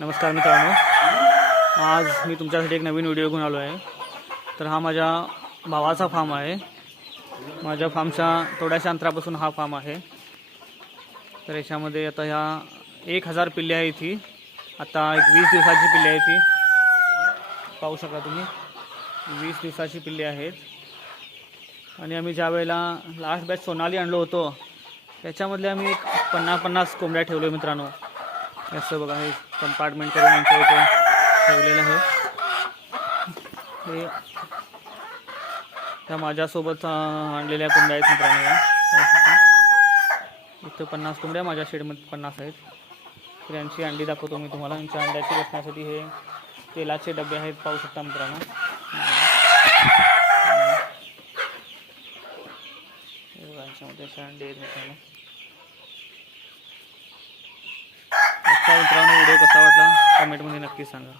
नमस्कार मित्रांनो, आज मी तुमच्यासाठी एक नवीन व्हिडिओ घेऊन आलो आहे। तर हा माझ्या भावाचा फार्म आहे। माझ्या फार्मच्या थोड्याशा अंतरापासून हा फार्म आहे। तर याच्यामध्ये आता ह्या 1000 पिल्ले आहे। इथे आता एक 20 दिवसाची पिल्ले आहे। ती पाहू शकता तुम्ही, 20 दिवसाची पिल्ले आहेत। आणि आम्ही ज्या वेळेला लास्ट बॅच सोनाली आणलो होतो त्याच्यामधले आम्ही एक 50 कोंबड्या ठेवले मित्रांनो। असं बघा, हे कंपार्टमेंट करून यांच्या इथे ठेवलेलं आहे। हे त्या माझ्यासोबत आणलेल्या कोंबड्या आहेत मित्रांनो। इथं 50 कोंबड्या, माझ्या शेडमध्ये 50 आहेत। तर यांची अंडी दाखवतो मी तुम्हाला। यांच्या अंड्याची बसण्यासाठी हे तेलाचे डबे आहेत, पाहू शकता मित्रांनो। यांच्यामध्ये असे अंडे आहेत मित्रांनो। मित्रांनो, व्हिडिओ कसा वाटला कमेंटमध्ये नक्की सांगा।